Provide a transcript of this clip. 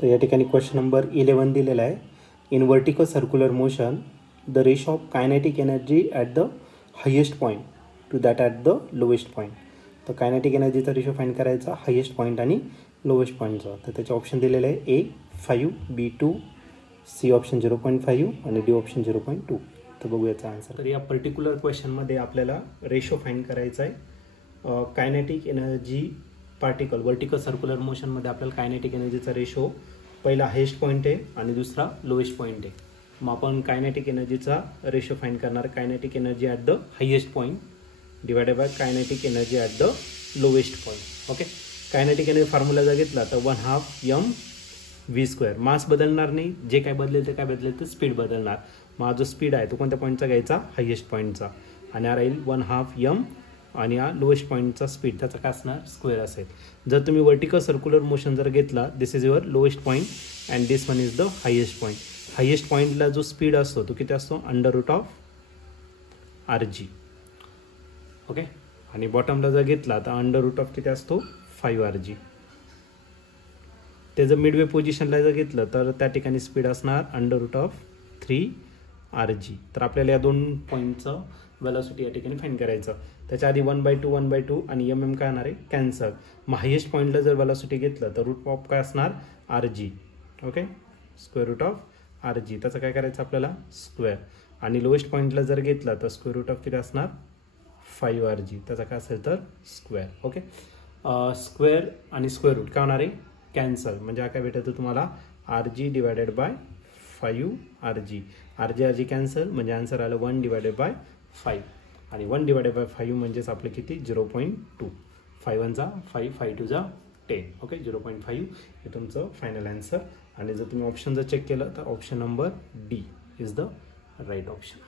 तर या ठिकाणी क्वेश्चन नंबर 11 दिलेला आहे. In vertical circular motion the ratio of kinetic energy at the highest point two that at the lowest point. तर kinetic एनर्जीचा ratio find करायचा हायेस्ट पॉईंट आणि लोएस्ट पॉईंटचा. तर त्याचे ऑप्शन दिलेले आहे ए 5, बी 2, सी ऑप्शन 0.5 आणि डी ऑप्शन 0.2. तर बघू याचा आन्सर. तर या पर्टिक्युलर क्वेश्चनमध्ये आपल्याला रेशो फाइंड करायचा आहे. Kinetic energy particle vertical circular मोशनमध्ये आपल्याला कायनेटिक एनर्जीचा रेशो पहिला हायेस्ट पॉईंट आहे आणि दुसरा लोएस्ट पॉईंट आहे. मग आपण कायनेटिक एनर्जीचा रेशो फाइंड करणार. Kinetic energy at the highest point divided by kinetic energy at the lowest point. Okay. Kinetic energy formula जर घेतला तर 1/2 mv². मास बदलणार नाही, जे काय बदलेल ते काय बदलेल तर स्पीड बदलणार. मग जो स्पीड आहे तो कोणत्या पॉईंटचा घ्यायचा, हायेस्ट पॉईंटचा, आणि हा राहील 1/2 m आणि हा लोएस्ट पॉईंटचा स्पीड त्याचा काय असणार स्क्वेअर असेल. जर तुम्ही वर्टिकल सर्क्युलर मोशन जर घेतला, this is your lowest point and this one is the highest point. Highest पॉईंटला जो स्पीड असतो तो किती असतो, √rg. ओके. आणि बॉटमला जर घेतला तर √ किती असतो 5rg. ते जर मिडवे पोझिशनला जर घेतलं तर त्या ठिकाणी स्पीड असणार √3rg. तर आपल्याला या दोन पॉईंटचं वेलॉसिटी या ठिकाणी फाइंड करायचं. त्याच्या आधी 1/2 1/2 आणि एम काय असणार आहे कॅन्सल. मग हायेस्ट पॉईंटला जर वेलॉसिटी घेतलं तर √ काय असणार rg. ओके. √rg त्याचं काय करायचं आपल्याला स्क्वेअर. आणि लोएस्ट पॉईंटला जर घेतला तर √, किती असणार 5rg. त्याचा काय असेल तर स्क्वेअर. ओके. स्क्वेअर आणि स्क्वेअर रूट काय होणार आहे कॅन्सल. म्हणजे हा काय भेटतं तुम्हाला rg divided by 5rg. rg cancel म्हणजे आन्सर आलं 1/5 आणि 1/5 म्हणजेच आपलं किती 0.2. 5 1 5 5 2 10. ओके. 0.5 हे तुमचं फायनल आन्सर. आणि जर तुम्ही ऑप्शन जर चेक केलं तर option number D is the right option.